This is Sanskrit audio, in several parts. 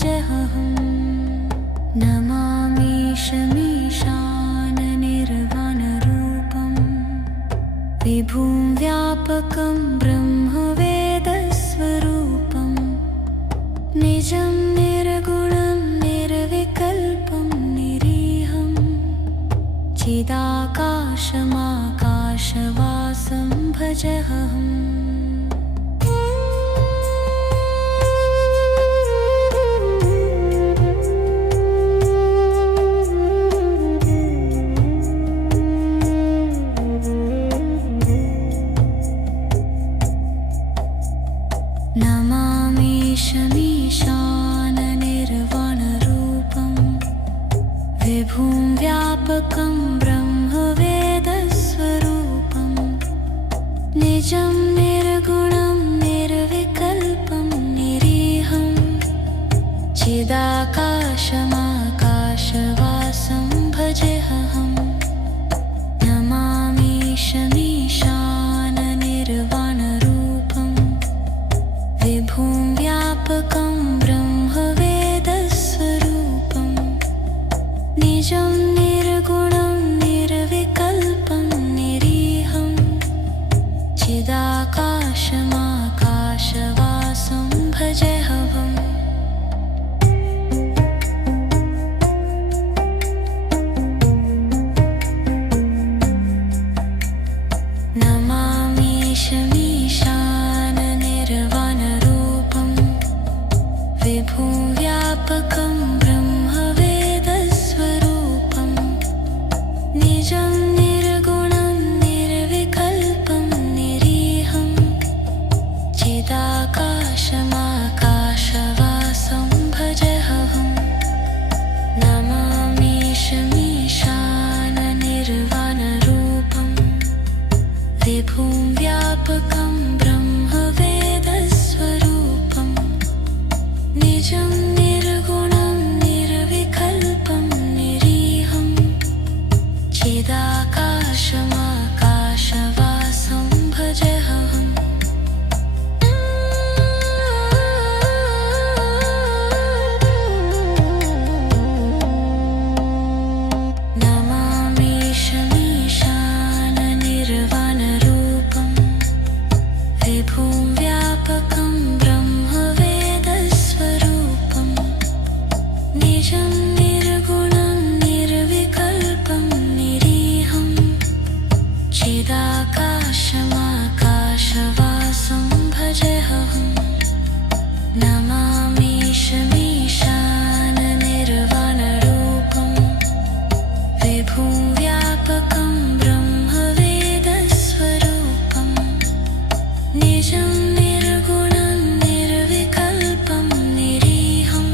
भजेऽहम्। नमामीशमीशाननिर्वाणरूपं विभुं व्यापकं ब्रह्मवेदस्वरूपं निजं निर्गुणं निर्विकल्पं निरीहं चिदाकाशमाकाशवासं भजेऽहम्। नमामीशमीशाननिर्वाणरूपं विभुं व्यापकं ब्रह्मवेदस्वरूपं निजं निर्गुणं निर्विकल्पं निरीहं चिदाकाशमाकाशवासं भजेऽहम्। नमामीशमीशाननिर्वाणरूपं विभुं व्यापकं ब्रह्मवेदस्वरूपं निजं निर्गुणं निर्विकल्पं निरीहं चिदाकाशमाकाशवासं भजेऽहम्। नमामीशमीशाननिर्वाणरूपं विभुं व्यापकं ब्रह्मवेदस्वरूपं निजं निर्गुणं निर्विकल्पं निरीहं चिदाकाशमाकाशवासं भजेऽहम्। नमामीशमीशाननिर्वाणरूपं विभुं व्यापकं ब्रह्मवेदस्वरूपं निजं निर्गुणं निर्विकल्पं निरीहं चिदाकाशमाकाशवासं भजेऽहम्। नमामीशमीशाननिर्वाणरूपं विभुं व्यापकं ब्रह्मवेदस्वरूपं निजं निर्गुणं निर्विकल्पं निरीहं चिदाकाशमाकाशवासं भजेऽहम्। नमामीशमीशाननिर्वाणरूपं विभुं व्यापकं ब्रह्मवेदस्वरूपं निजं निर्गुणं निर्विकल्पं निरीहं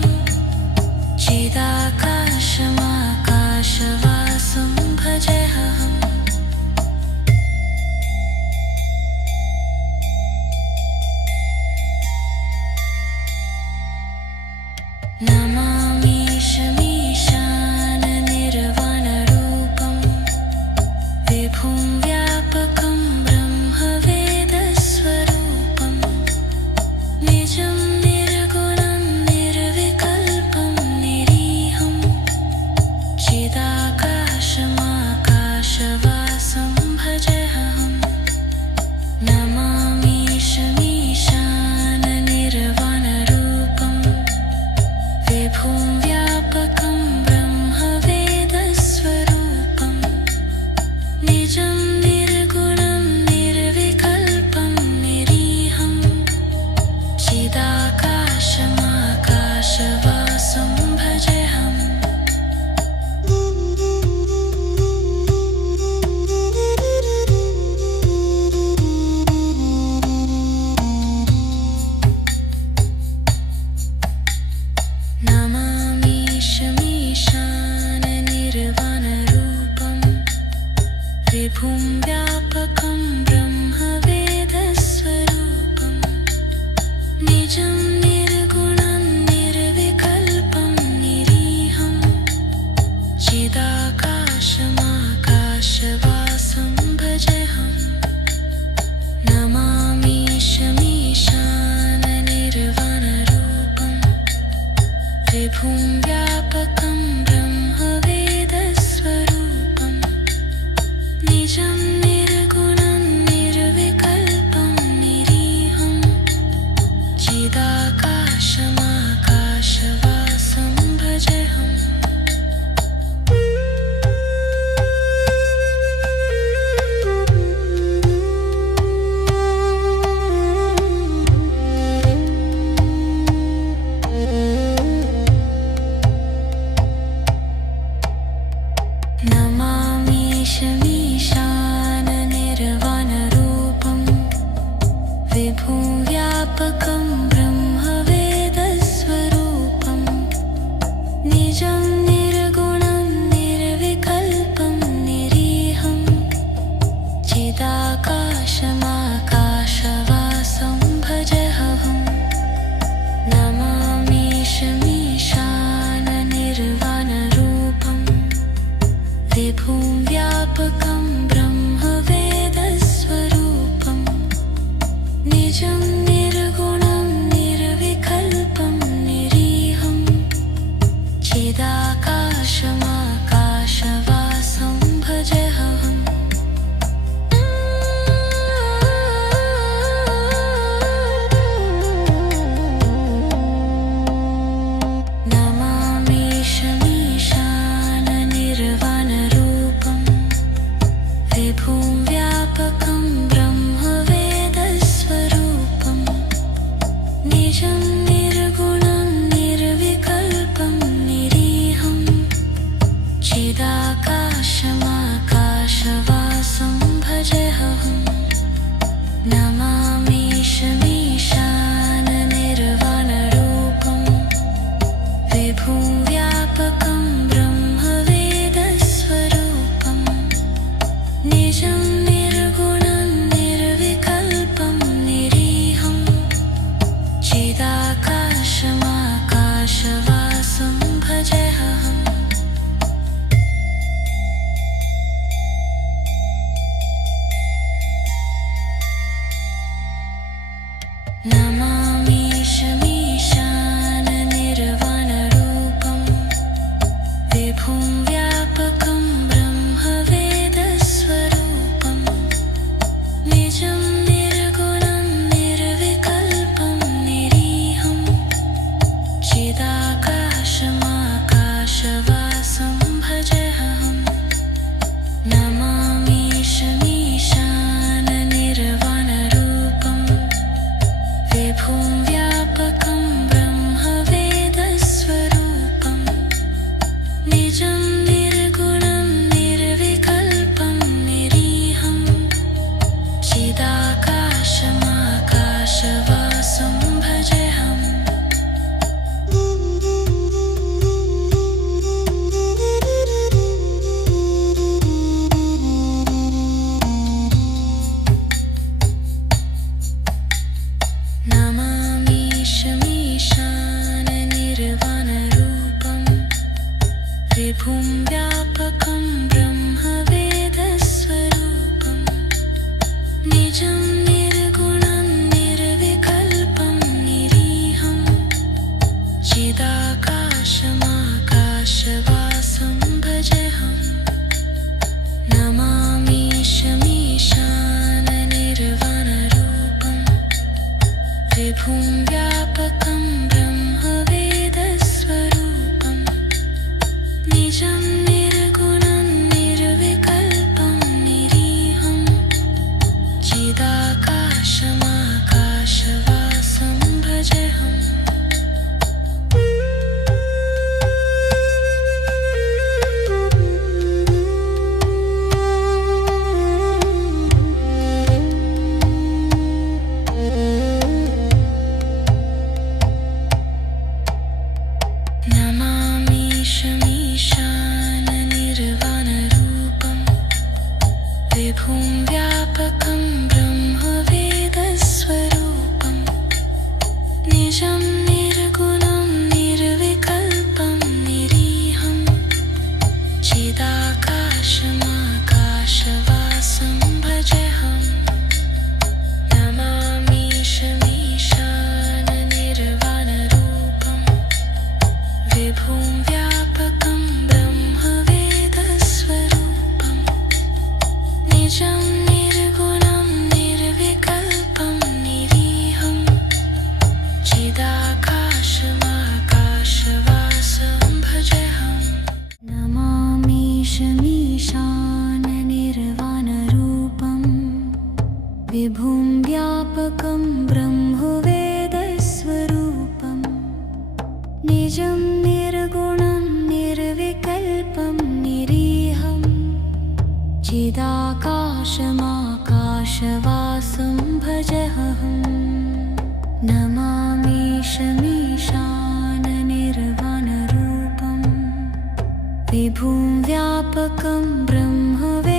चिदाकाशमाकाशवासं भजेऽहम्। चिदाकाशमाकाशवासं भजेऽहं नमामीशमीशाननिर्वाणरूपं विभुं व्यापकं ब्रह्मवेदस्वरूपं निजं निर्गुणं निर्विकल्पं निरीहं चिदाकाशमाकाशवासं भजेऽहम् नमामीशमीशाननिर्वाणरूपं विभुं व्यापकं ब्रह्मवेदस्वरूपं निजं निर्गुणं निर्विकल्पं निरीहं चिदाकाशमाकाशवासं भजेऽहम् नमामीशमीशाननिर्वाणरूपं विभुं व्यापकं ब्रह्मवेदस्वरूपं निजं निर्गुणं निर्विकल्पं निरीहं चिदाकाशमाकाशवासं भजेऽहम् नमामीशमीशाननिर्वाणरूपं विभुं व्यापकं ब्रह्मवेदस्वरूपं निजं निर्गुणं निर्विकल्पं निरीहं चिदाकाशमाकाशवासं भजेऽहम् नमामीशमीशाननिर्वाणरूपं विभुं व्यापकं ब्रह्मवेदस्वरूपं निजं निर्गुणं निर्विकल्पं निरीहं चिदाकाशमाकाशवासं भजेऽहम् नमामीशमीशाननिर्वाणरूपं विभुं व्यापकं ब्रह्मवेदस्वरूपं निजं निर्गुणं निर्विकल्पं निरीहं चिदाकाशमाकाशवासं भजेऽहम् नमामीशमीशाननिर्वाणरूपं विभुं व्यापकं ब्रह्मवेदस्वरूपं निजं निर्गुणं निर्विकल्पं निरीहं चिदाकाशमाकाशवासं भजेऽहम् नमामीशमीशाननिर्वाणरूपं विभुं व्यापकं ब्रह्मवेदस्वरूपं निजं निर्गुणं निर्विकल्पं निरीहं चिदाकाशमाकाशवासं भजेऽहम् नमामीशमीशाननिर्वाणरूपं विभुं व्यापकं ब्रह्मवेदस्वरूपं निजं निर्गुणं निर्विकल्पं निरीहं चिदाकाशमाकाशवासं भजेऽहम् नमामीशमीशाननिर्वाणरूपं विभुं व्यापकं ब्रह्मवेदस्वरूपं निजं निर्गुणं निर्विकल्पं निरीहं चिदाकाशमाकाशवासं भजेऽहम् नमामीशमीशाननिर्वाणरूपं विभुं व्यापकं ब्रह्मवेदस्वरूपं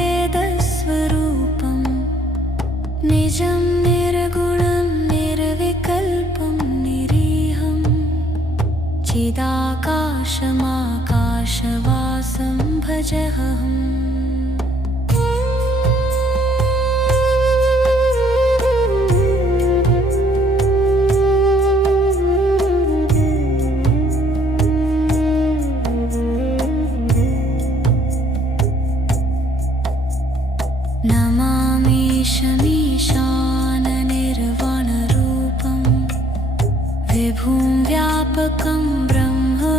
निजं निर्गुणं निर्विकल्पं निरीहं चिदाकाशमाकाशवासं भजहम् नमामीशमीशाननिर्वाणरूपं विभुं व्यापकं ब्रह्मवेदस्वरूपं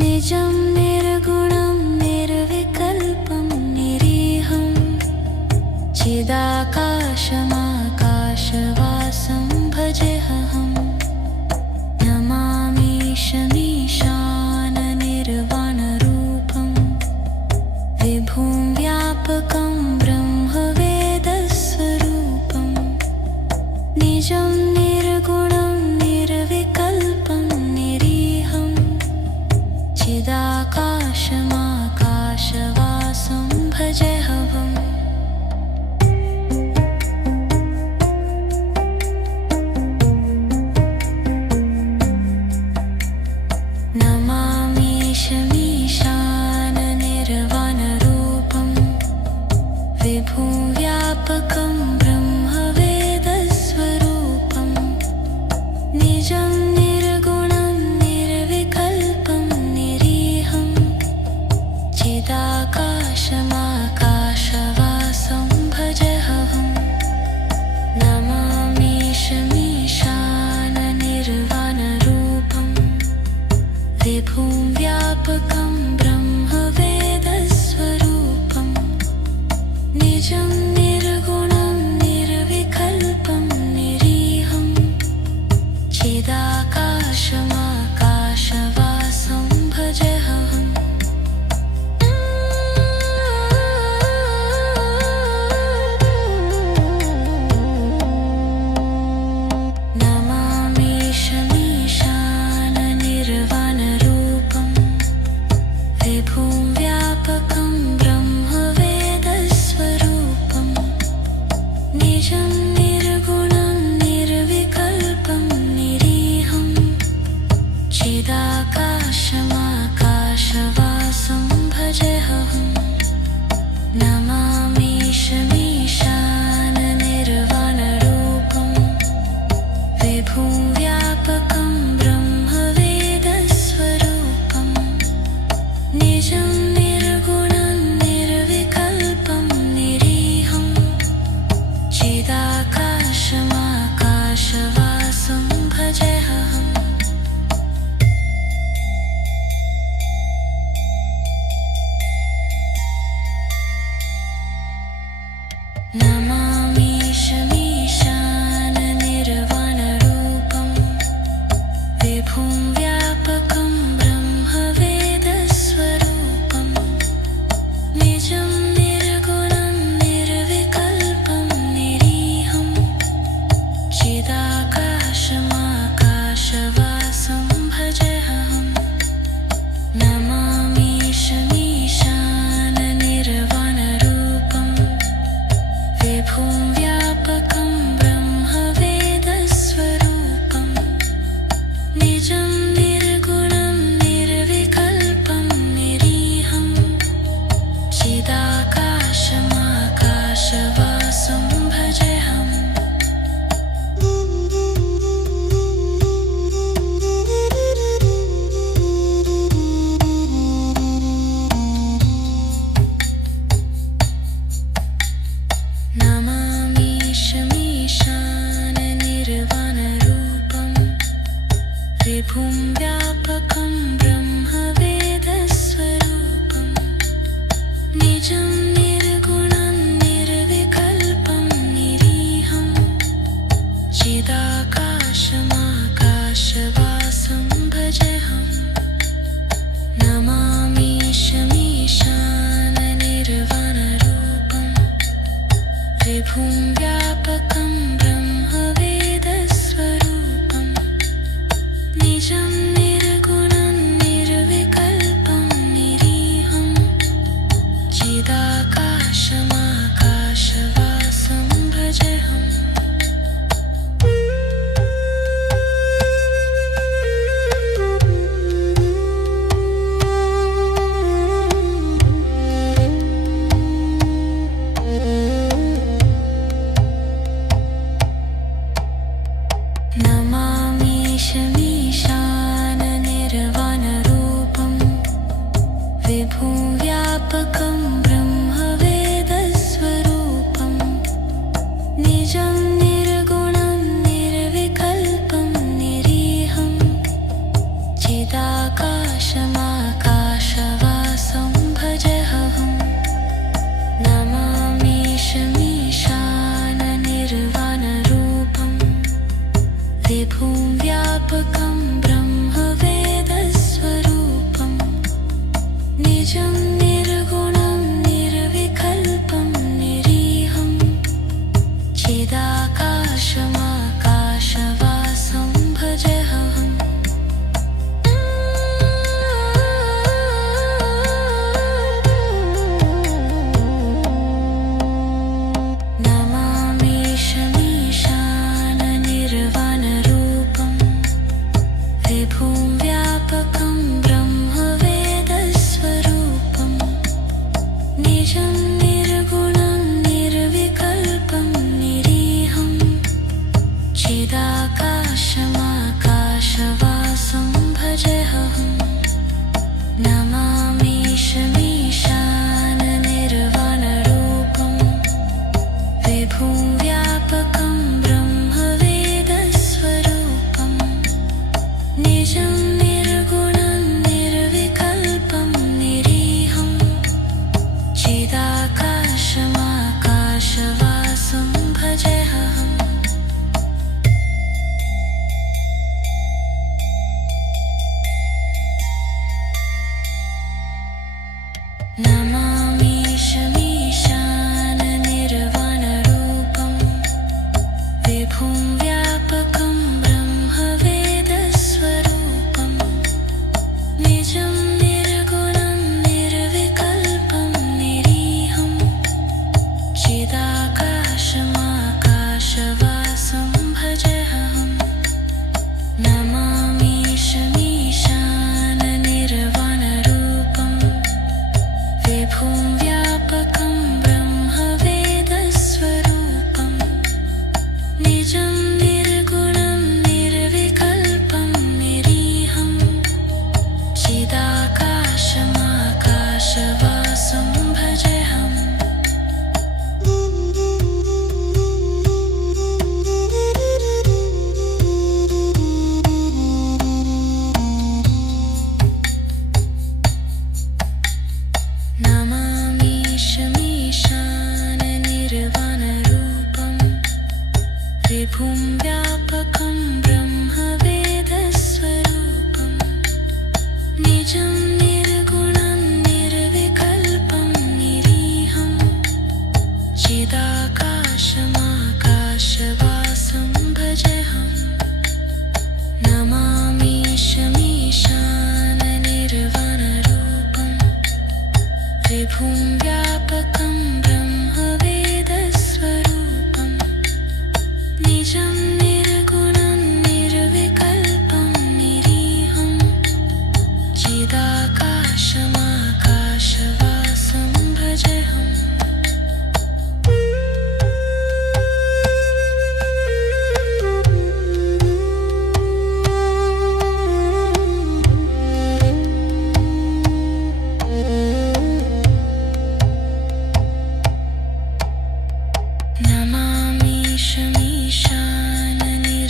निजं निर्गुणं निर्विकल्पं निरीहं चिदाकाशमाकाशवासं भजेऽहम् नमामीशमीशाननिर्वाणरूपं विभुं व्यापकं ब्रह्मवेदस्वरूपं निजं निर्गुणं निर्विकल्पं निरीहं चिदाकाशमाकाशवासं भजेऽहम् नमामीशमीशाननिर्वाणरूपं विभुं व्यापकं ब्रह्मवेदस्वरूपं निजं निर्गुणं निर्विकल्पं निरीहं चिदाकाशमाकाशवासं भजेऽहम् नमामीशमीशाननिर्वाणरूपं विभुं व्यापकं ब्रह्मवेदस्वरूपं निजं निर्गुणं निर्विकल्पं निरीहं चिदाकाशमाकाशवासं भजेऽहम् नमामीशमीशाननिर्वाणरूपं विभुं व्यापकं ब्रह्मवेदस्वरूपं निजं निर्गुणं निर्विकल्पं निरीहं चिदाकाशमाकाशवासं भजेऽहम् नमामीशमीशाननिर्वाणरूपं विभुं व्यापकं ब्रह्मवेदस्वरूपं निजं निर्गुणं निर्विकल्पं निरीहं चिदाकाशमाकाशवासं भजेऽहम् नमामीशमीशाननिर्वाणरूपं विभुं व्यापकं ब्रह्मवेदस्वरूपं निजं निर्गुणं निर्विकल्पं निरीहं चिदाकाशमाकाशवासं भजेऽहम् नमामीशमीशाननिर्वाणरूपं विभुं व्यापकं ब्रह्मवेदस्वरूपं निजं निर्गुणं निर्विकल्पं निरीहं चिदाकाशमाकाशवासं भजेऽहम् नमामीशमीशाननिर्वाणरूपं विभुं व्यापकं ब्रह्मवेदस्वरूपं निजं निर्गुणं निर्विकल्पं निरीहं चिदाकाशमाकाशवासं भजेऽहम् नमामीशमीशाननिर्वाणरूपं विभुं व्यापकं ब्रह्मवेदस्वरूपं निजं निर्गुणं निर्विकल्पं निरीहं चिदाकाशमाकाशवासं भजेऽहम् नमामीशमीशाननिर्वाणरूपं विभुं व्यापकं ब्रह्मवेदस्वरूपं निजं निर्गुणं निर्विकल्पं निरीहं चिदाकाशमाकाशवासं भजेऽहम् चिदाकाशमाकाशवासं भजेऽहम् नमामीशमीशाननिर्वाणरूपं विभुं व्यापकं ब्रह्मवेदस्वरूपं निजं निर्गुणं निर्विकल्पं निरीहं चिदाकाशमाकाशवासं चिदाकाशमाकाशवासं भजेऽहं नमामीशमीशाननिर्वाणरूपं विभुं व्यापकं ब्रह्मवेदस्वरूपं निजं निर्गुणं निर्विकल्पं निरीहं चिदाकाशमाकाशवासं भजेऽहम्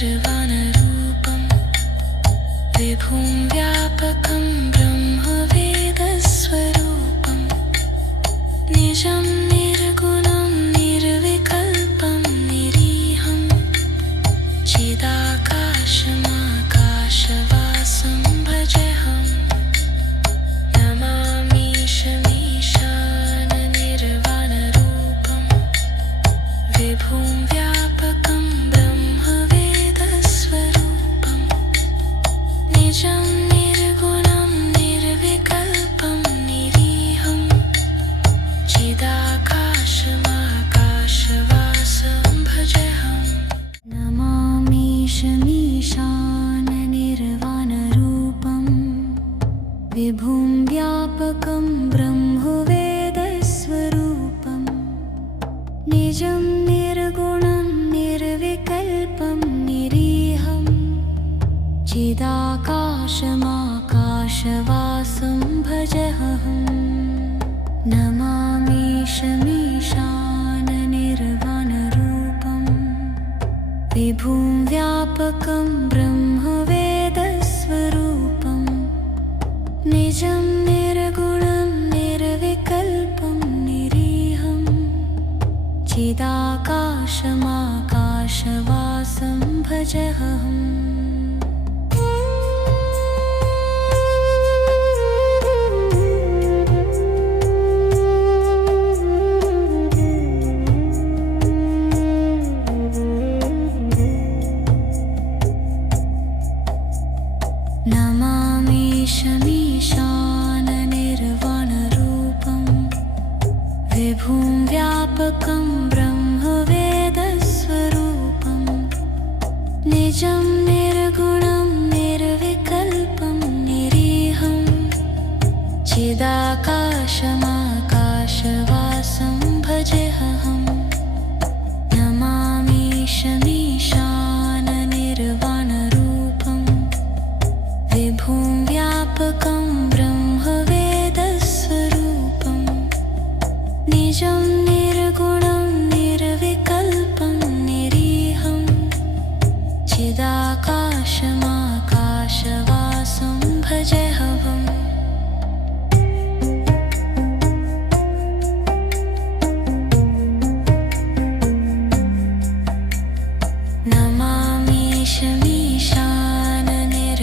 नमामीशमीशाननिर्वाणरूपं विभुं व्यापकं ब्रह्मवेदस्वरूपं निजं निर्गुणं निर्विकल्पं निरीहं चिदाकाशमाकाशवासं भजेऽहम् नमामीशमीशाननिर्वाणरूपं विभुं व्यापकं ब्रह्मवेदस्वरूपं निजं निर्गुणं निर्विकल्पं निरीहं चिदाकाशमाकाशवासं भजेऽहम् नमामीशमीशाननिर्वाणरूपं विभुं व्यापकं ब्रह्मवेदस्वरूपं निजं निर्गुणं निर्विकल्पं निरीहं चिदाकाशमाकाशवासं भजेऽहम् नमामीशमीशाननिर्वाणरूपं विभुं व्यापकं ब्रह्मवेदस्वरूपं निजं निर्गुणं निर्विकल्पं निरीहं चिदाकाशमाकाशवासं भजेऽहम् नमामीशमीशाननिर्वाणरूपं विभुं व्यापकं ब्रह्मवेदस्वरूपं निजं निर्गुणं निर्विकल्पं निरीहं चिदाकाशमाकाशवासं भजेऽहम् नमामीशमीशाननिर्वाणरूपं विभुं व्यापकं ब्रह्मवेदस्वरूपं निजं निर्गुणं निर्विकल्पं निरीहं चिदाकाशमाकाशवासं भजेऽहम्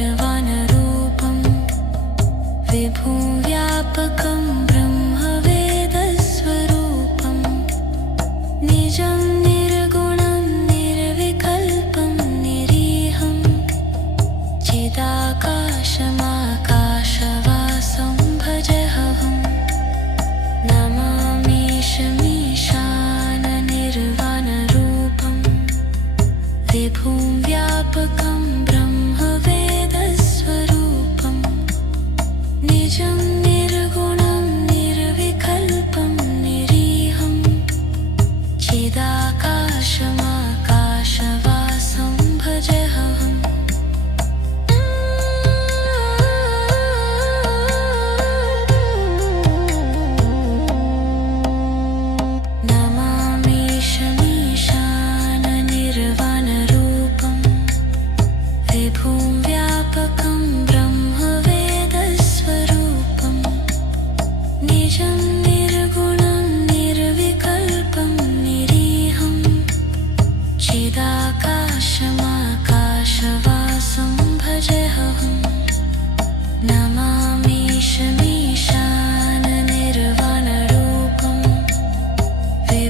नमामीशमीशाननिर्वाणरूपं विभुं व्यापकं ब्रह्मवेदस्वरूपं निजं निर्गुणं निर्विकल्पं निरीहं चिदाकाशमाकाशवासं भजेऽहम् नमामीशमीशाननिर्वाणरूपं विभुं व्यापकं ब्रह्मवेदस्वरूपं निजं निर्गुणं निर्विकल्पं निरीहं चिदाकाशमाकाशवासं भजेऽहम् नमामीशमीशाननिर्वाणरूपं विभुं व्यापकं ब्रह्मवेदस्वरूपं निजं निर्गुणं निर्विकल्पं निरीहं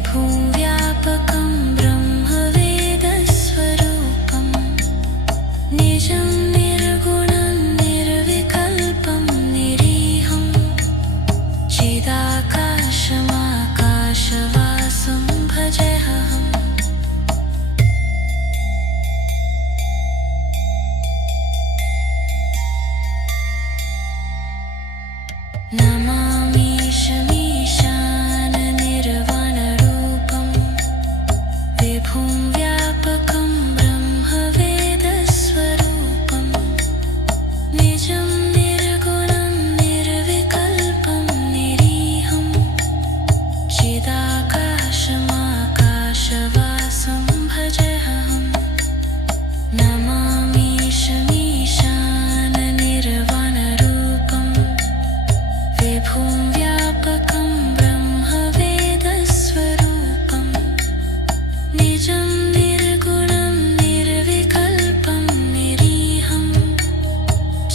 विभुव्यापकं ब्रह्मवेदस्वरूपं निजं निर्गुणं निर्विकल्पं निरीहं चिदाकाशमाकाशवासं भजेऽहम् नमामीशमीशाननिर्वाणरूपं विभुं व्यापकं ब्रह्मवेदस्वरूपं निजं निर्गुणं निर्विकल्पं निरीहं चिदाकाशमाकाशवासं भजेऽहम् नमामीशमीशाननिर्वाणरूपं विभुं व्यापकं ब्रह्मवेदस्वरूपं निजं निर्गुणं निर्विकल्पं निरीहं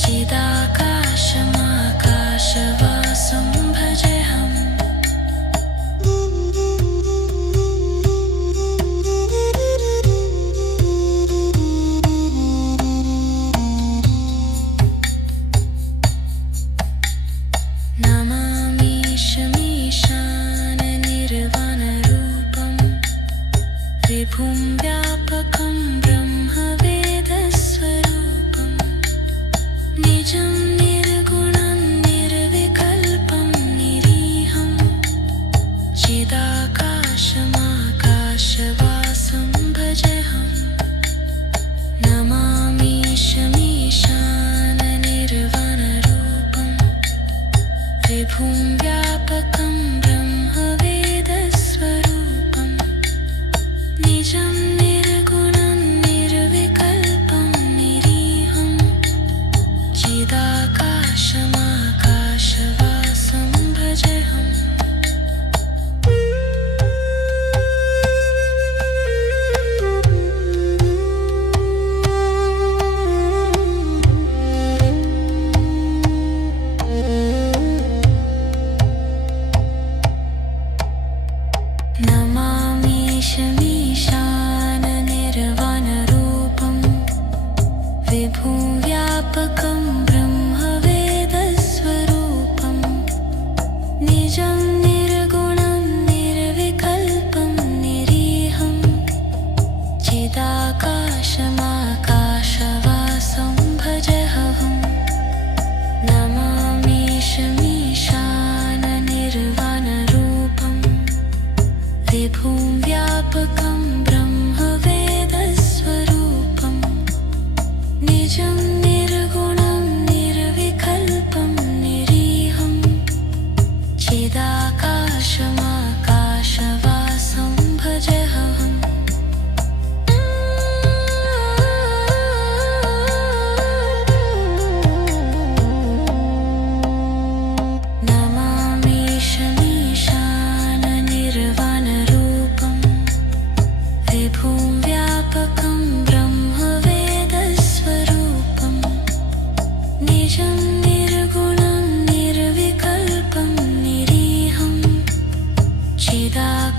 चिदाकाशमाकाशवासं भजेऽहम् नमामीशमीशाननिर्वाणरूपं विभुं व्यापकं ब्रह्मवेदस्वरूपं निजं निर्गुणं निर्विकल्पं निरीहं चिदाकाशमाकाशवासं भजेऽहम् नमामीशमीशाननिर्वाणरूपं विभुं व्यापकं ब्रह्मवेदस्वरूपं निजं निर्गुणं निर्विकल्पं निरीहं चिदाकाशमाकाशवासं भजेऽहम् नमामीशमीशाननिर्वाणरूपं विभुं व्यापकं ब्रह्मवेदस्वरूपं निजं निर्गुणं निर्विकल्पं निरीहं चिदाकाशमाकाशवासं भजेऽहम् नमामीशमीशाननिर्वाणरूपं विभुं व्यापकं ब्रह्मवेदस्वरूपं निजं निर्गुणं निर्विकल्पं निरीहं चिदाकाशमाकाशवासं भजेऽहम् नमामीशमीशाननिर्वाणरूपं विभुं व्यापकं ब्रह्मवेदस्वरूपं निजं निर्गुणं निर्विकल्पं निरीहं चिदाकाशमाकाशवासं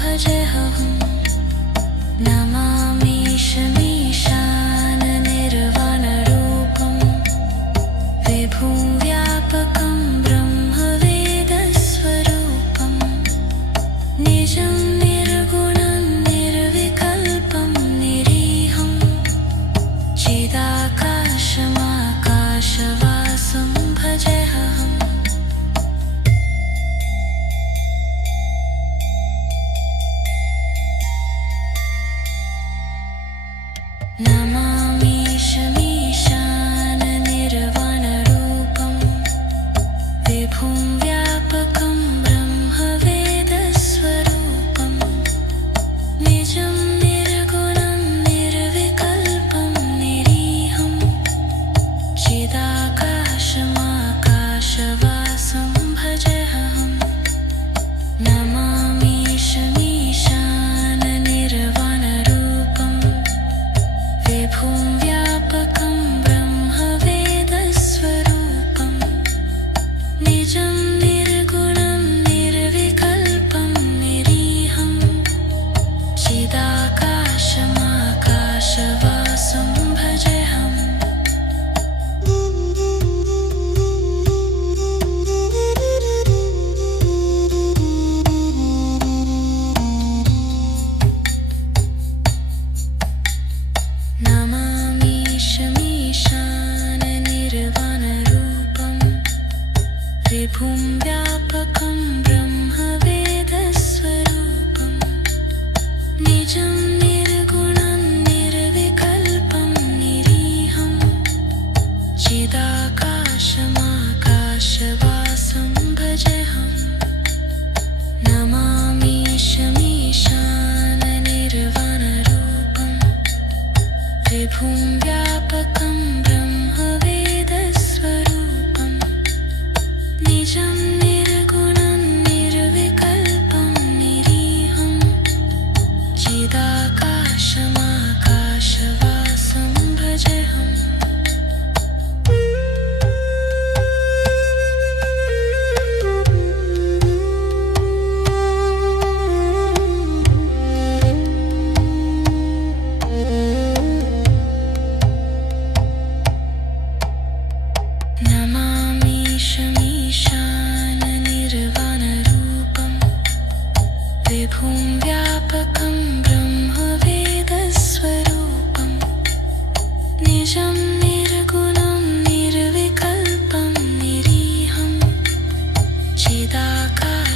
भजेऽहम् नमामीशमीशाननिर्वाणरूपं विभुं व्यापकं ब्रह्मवेदस्वरूपं निजं निर्गुणं निर्विकल्पं निरीहं चिदाकाशमाकाशवासं भजेऽहम्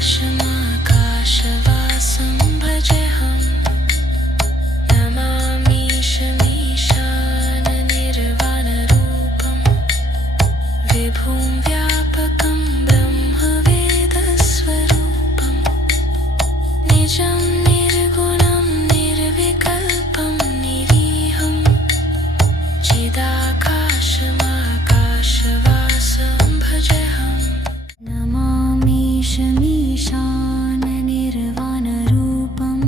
चिदाकाशमाकाशवासं भजेऽहम् नमामीशमीशाननिर्वाणरूपं विभुं व्यापकं ब्रह्मवेदस्वरूपं निजं निर्गुणं निर्विकल्पं निरीहं चिदाकाशमाकाशवासं भजेऽहम् नमामीशमीशाननिर्वाणरूपं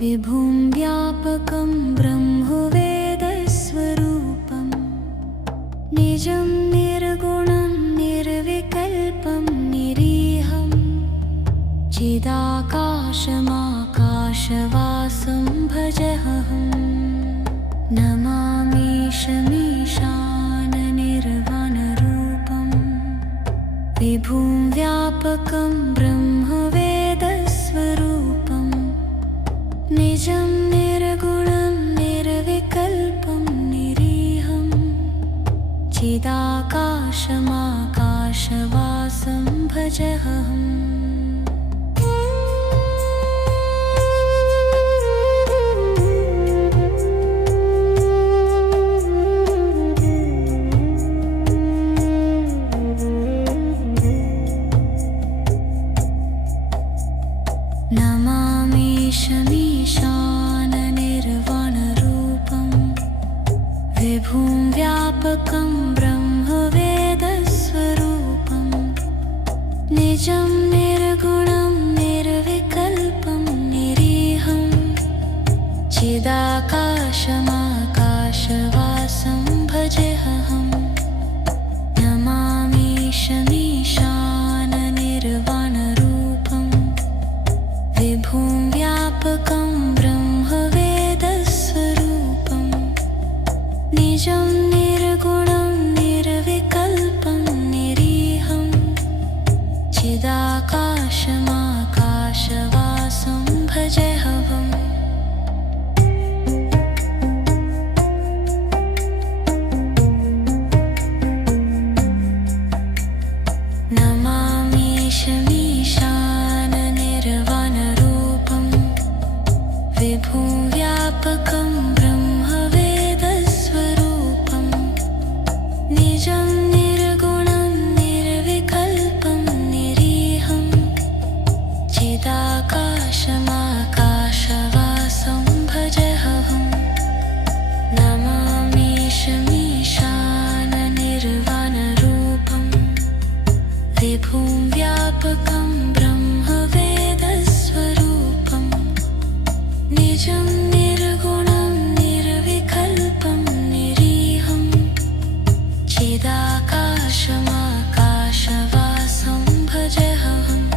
विभुं व्यापकं ब्रह्मवेदस्वरूपं निजं निर्गुणं निर्विकल्पं निरीहं चिदाकाशमाकाशवासं भजेऽहम् नमामीशमीशाननिर्वाणरूपं विभुं व्यापकं ब्रह्मवेदस्वरूपं निजं निर्गुणं निर्विकल्पं निरीहं चिदाकाशमाकाशवासं भजेऽहम् नमामीशमीशाननिर्वाणरूपं विभुं व्यापकं ब्रह्मवेदस्वरूपं निजं निर्गुणं निर्विकल्पं निरीहं चिदाकाशमाकाशवासं भजेऽहम् नमामीशमीशाननिर्वाणरूपं विभुं व्यापकं ब्रह्मवेदस्वरूपं निजं निर्गुणं निर्विकल्पं निरीहं चिदाकाशमाकाशवासं भजेऽहम् नमामीशमीशाननिर्वाणरूपं विभुं व्यापकं ब्रह्मवेदस्वरूपं निजं निर्गुणं निर्विकल्पं निरीहं चिदाकाशमाकाशवासं भजेऽहम् नमामीशमीशाननिर्वाणरूपं विभुं व्यापकं ब्रह्मवेदस्वरूपं निजं निर्गुणं निर्विकल्पं निरीहं चिदाकाशमाकाशवासं भजेऽहम्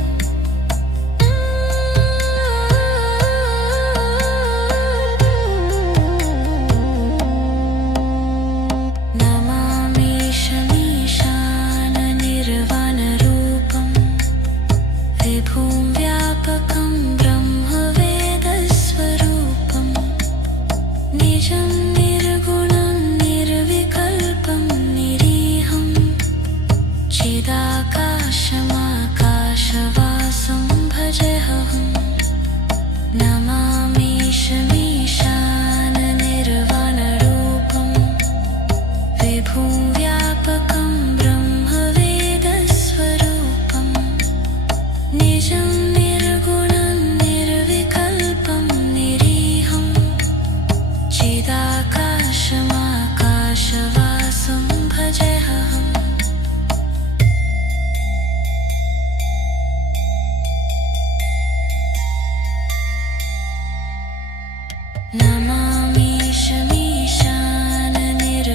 नमामीशमीशाननिर्वाणरूपं विभुं व्यापकं ब्रह्मवेदस्वरूपं निजं निर्गुणं निर्विकल्पं निरीहं चिदाकाशमाकाशवासं भजेऽहम् नमामीशमीशाननिर्वाणरूपं विभुं व्यापकं ब्रह्मवेदस्वरूपं निजं निर्गुणं निर्विकल्पं निरीहं चिदाकाशमाकाशवासं भजेऽहम्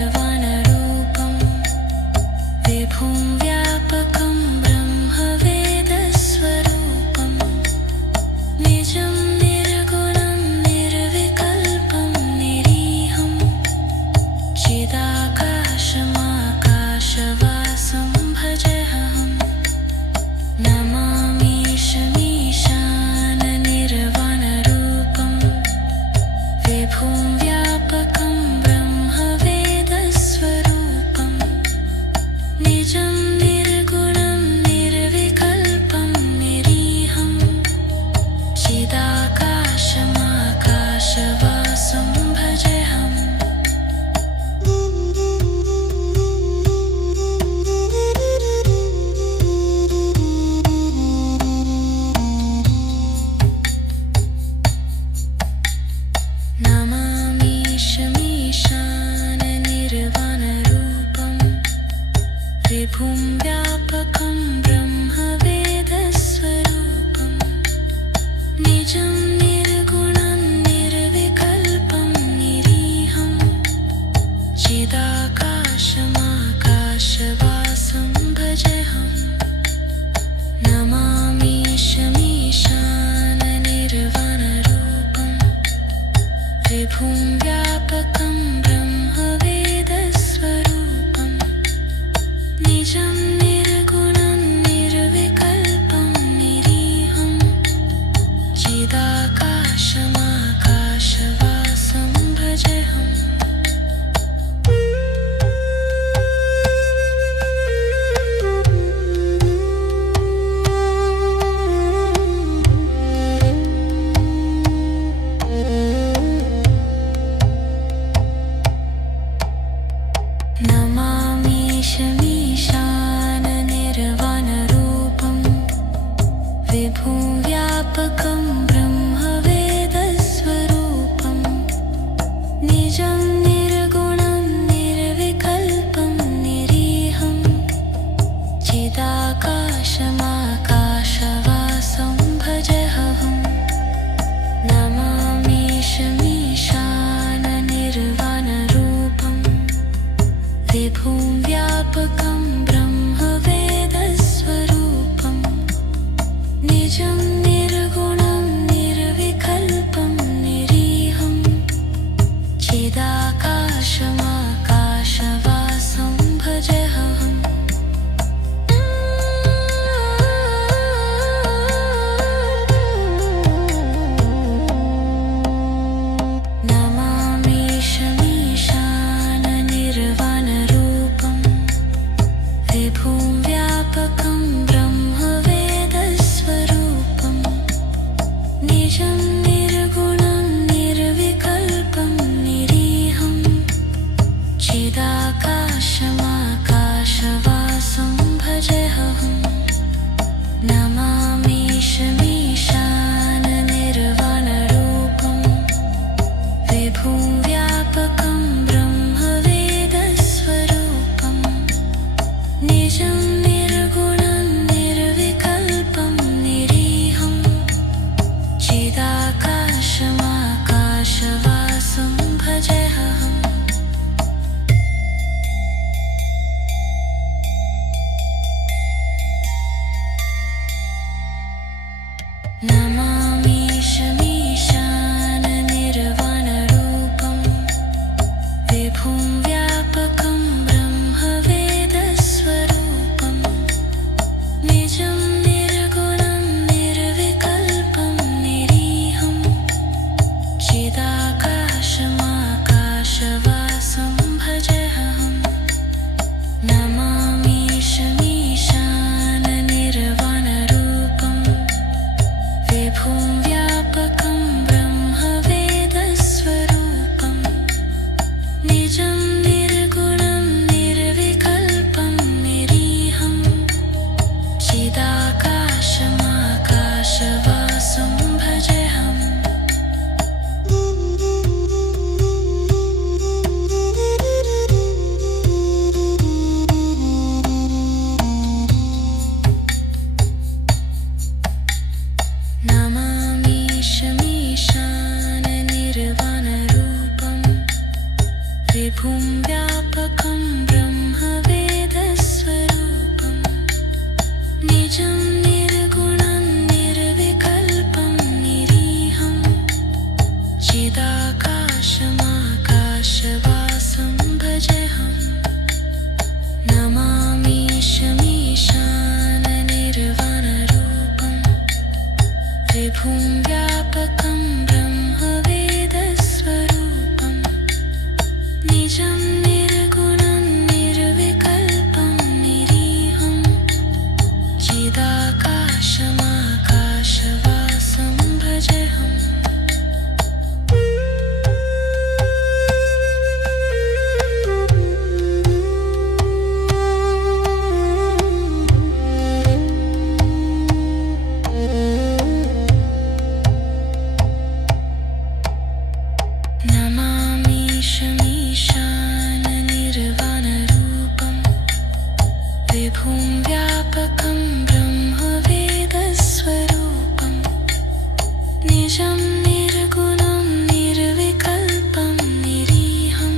नमामीशमीशाननिर्वाणरूपं विभुं व्यापकं ब्रह्मवेदस्वरूपं विभुव्यापकं ब्रह्मवेदस्वरूपं निजं निर्गुणं निर्विकल्पं निरीहं चिदाकाशमाकाशवासं भजेऽहं नमामीशमीशाननिर्वाणरूपं विभुं व्यापकं ब्रह्मवेदस्वरूपं निजं निर्गुणं निर्विकल्पं निरीहं चिदाकाशमाकाशवासं भजेऽहं नमामीशमीशाननिर्वाणरूपं विभुं व्यापकं ब्रह्मवेदस्वरूपं निजं निर्गुणं निर्विकल्पं निरीहं चिदाकाशमाकाशवासं भजेऽहं नमामीशमीशाननिर्वाणरूपं विभुं व्यापकं ब्रह्मवेदस्वरूपं निजं निर्गुणं निर्विकल्पं निरीहं चिदाकाशमाकाशवासं भजेऽहं नमामीशमीशाननिर्वाणरूपं विभुं व्यापकं ब्रह्मवेदस्वरूपं निजं निर्गुणं निर्विकल्पं निरीहं चिदाकाशमाकाशवासं भजेऽहं नमामीशमीशाननिर्वाणरूपं विभुं व्यापकं ब्रह्मवेदस्वरूपं निजं निर्गुणं निर्विकल्पं निरीहं चिदाकाशमाकाशवासं भजेऽहं नमामीशमीशाननिर्वाणरूपं विभुं व्यापकं ब्रह्मवेदस्वरूपं निजं निर्गुणं निर्विकल्पं निरीहं चिदाकाशमाकाशवासं भजेऽहं नमामीशमीशाननिर्वाणरूपं विभुं व्यापकं ब्रह्मवेदस्वरूपं निजं निर्गुणं निर्विकल्पं निरीहं चिदाकाशमाकाशवासं भजेऽहं नमामीशमीशाननिर्वाणरूपं विभुं व्यापकं ब्रह्मवेदस्वरूपं निजं निर्गुणं निर्विकल्पं निरीहं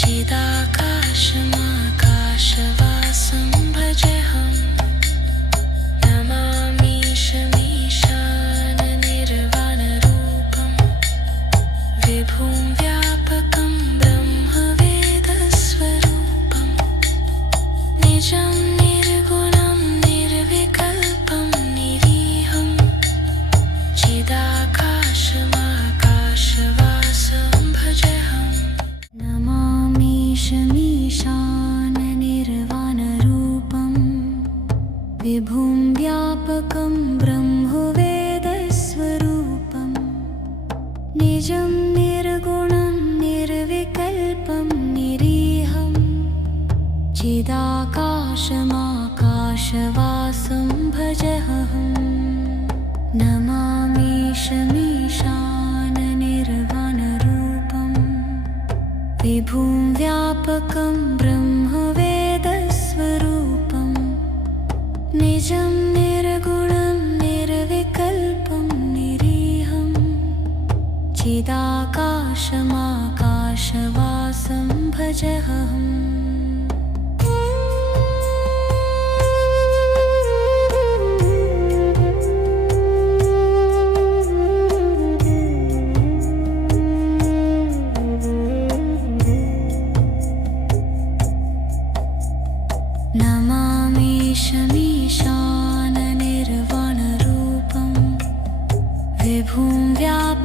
चिदाकाशमाकाशवासं भजेऽहं नमामीशमीशाननिर्वाणरूपं विभुं व्यापकं ब्रह्मवेदस्वरूपं निजं निर्गुणं निर्विकल्पं निरीहं चिदाकाशमाकाशवासं भजेऽहं नमामीशमीशाननिर्वाणरूपं विभुं व्यापकं ब्रह्मवेदस्वरूपं निजं निर्गुणं निर्विकल्पं निरीहं चिदाकाशमाकाशवासं भजेऽहम्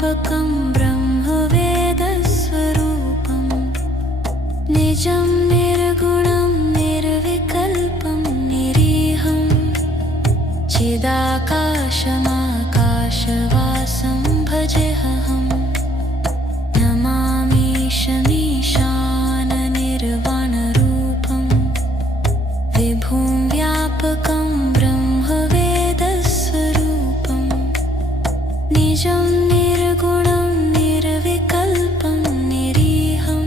व्यापकं ब्रह्मवेदस्वरूपं निजं निर्गुणं निर्विकल्पं निरीहं चिदाकाशमाकाशवासं भजेऽहम् नमामीशमीशाननिर्वाणरूपं विभुं व्यापकं ब्रह्मवेदस्वरूपं निजं निर्गुणं निर्विकल्पं निरीहं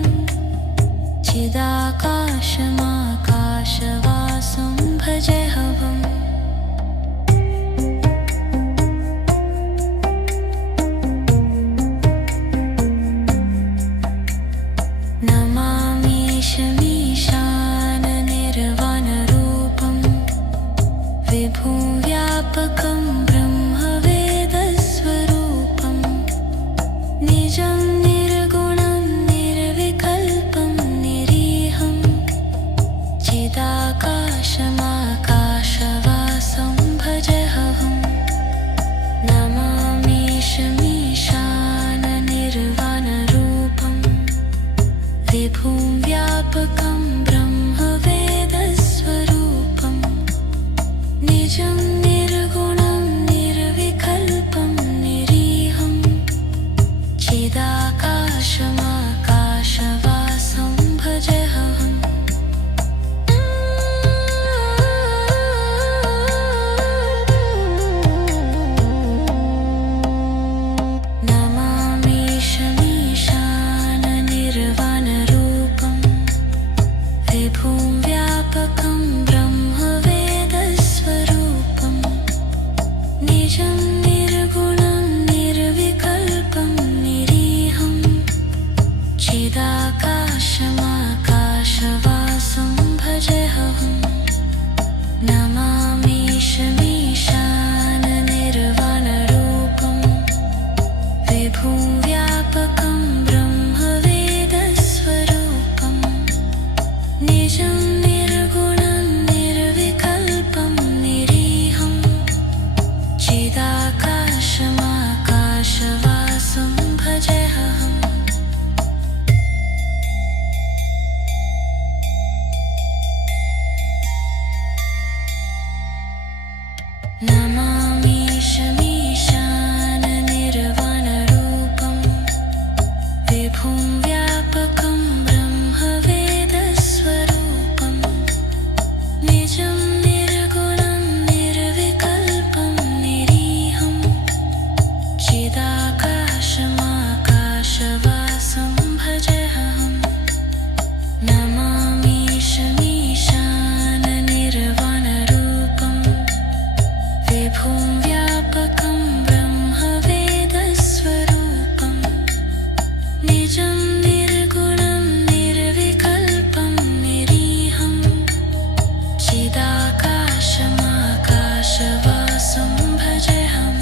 चिदाकाशमाकाशवासं भजेऽहम् नमामीशमीशाननिर्वाणरूपं विभुं व्यापकं ब्रह्मवेदस्वरूपं निजं निर्गुणं निर्विकल्पं निरीहं चिदाकाशमाकाशवासं भजेऽहम् नमामीशमीशाननिर्वाणरूपं विभुं व्यापकं ब्रह्मवेदस्वरूपं निजं निर्गुणं निर्विकल्पं निरीहं चिदाकाशमाकाशवासं भजेऽहम् नमामीशमीशाननिर्वाणरूपं विभुं व्यापकं ब्रह्मवेदस्वरूपं निजं निर्गुणं निर्विकल्पं निरीहं चिदाकाशमाकाशवासं भजेऽहम् नमामीशमीशाननिर्वाणरूपं विभुं व्यापकं ब्रह्मवेदस्वरूपं निजं निर्गुणं निर्विकल्पं निरीहं चिदाकाशमाकाशवासं भजेऽहम् नमामीशमीशाननिर्वाणरूपं विभुं व्यापकं ब्रह्मवेदस्वरूपं निजं निर्गुणं निर्विकल्पं निरीहं चिदाकाशमाकाशवासं भजेऽहम् नमामीशमीशाननिर्वाणरूपं विभुं व्यापकं ब्रह्मवेदस्वरूपं निजं निर्गुणं निर्विकल्पं निरीहं चिदाकाशमाकाशवासं भजेऽहम्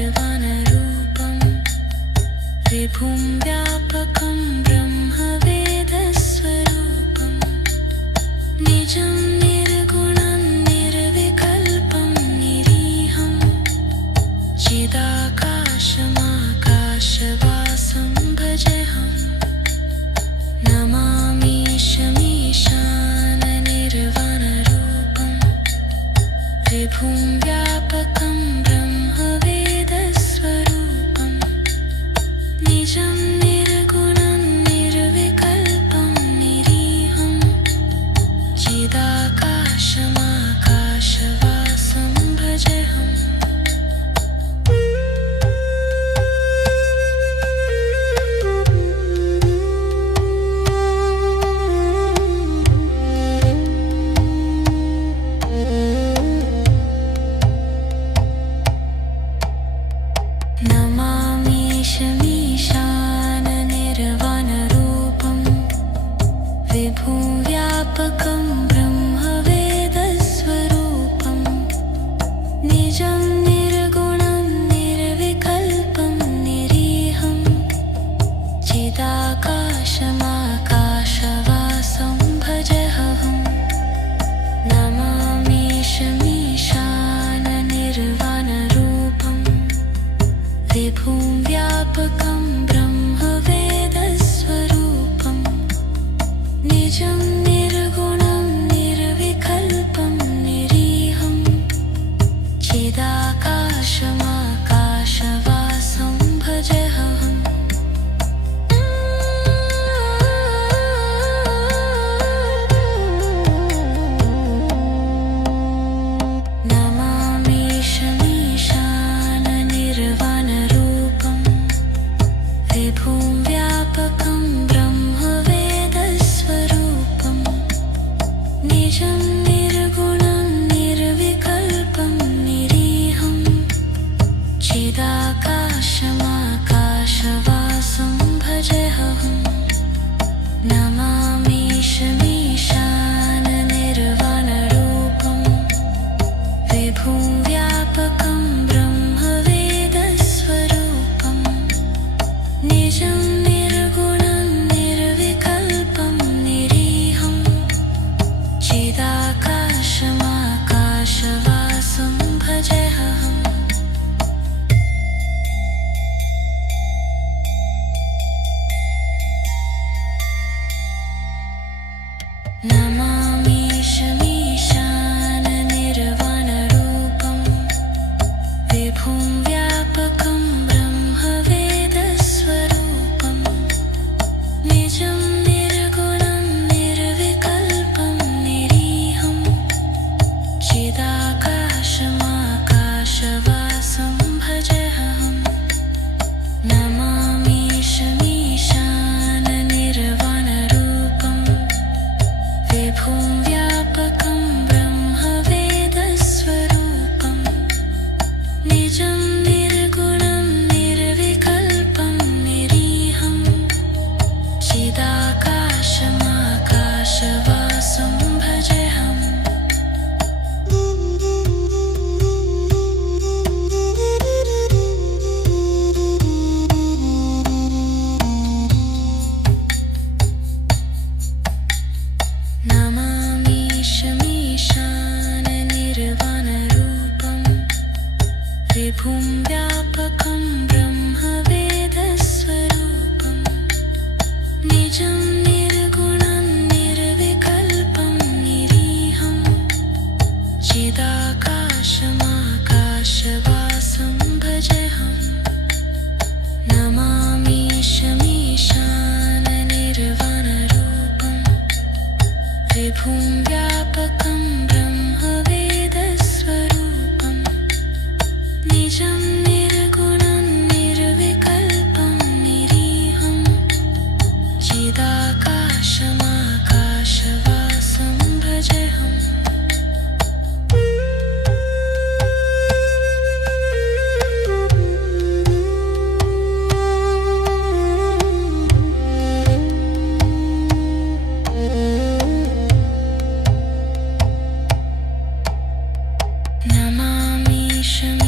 नमामीशमीशाननिर्वाणरूपं विभुं व्यापकं ब्रह्मवेदस्वरूपं निजं निर्गुणं निर्विकल्पं निरीहं चिदाकाशमाकाशवासं भजेऽहम् नमामीशमीशाननिर्वाणरूपं विभुं व्यापकं ब्रह्मवेदस्वरूपं निजं निर्गुणं निर्विकल्पं निरीहं चिदाकाशमाकाशवासं भजेऽहम् चिदाकाशमाकाशवासं भजेऽहं नमामि शमीशाननिर्वाणरूपं विभुं व्यापकं ब्रह्मवेदस्वरूपं निजं निर्गुणं निर्विकल्पं निरीहं चिदाकाशमाकाशवासं भजेऽहम् नमामि शमीशाननिर्वाणरूपं विभुं व्यापकं ब्रह्मवेदस्वरूपं निजं निर्गुणं निर्विकल्पं निरीहं चिदाकाशमाकाशवासं भजेऽहम् नमामि शमीशाननिर्वाणरूपं विभुं व्यापकं ब्रह्मवेदस्वरूपं निजं निर्गुणं निर्विकल्पं निरीहं चिदाकाशमाकाशवासं भजेऽहम् नमामि शमीशाननिर्वाणरूपं विभुं व्यापकं ब्रह्मवेदस्वरूपं निजं निर्गुणं निर्विकल्पं निरीहं चिदाकाशमाकाशवासं भजेऽहम् नमामि शमीशाननिर्वाणरूपं विभुं व्यापकं ब्रह्मवेदस्वरूपं निजं निर्गुणं निर्विकल्पं निरीहं चिदाकाशमाकाशवासं भजेऽहम् नमामि शमीशाननिर्वाणरूपं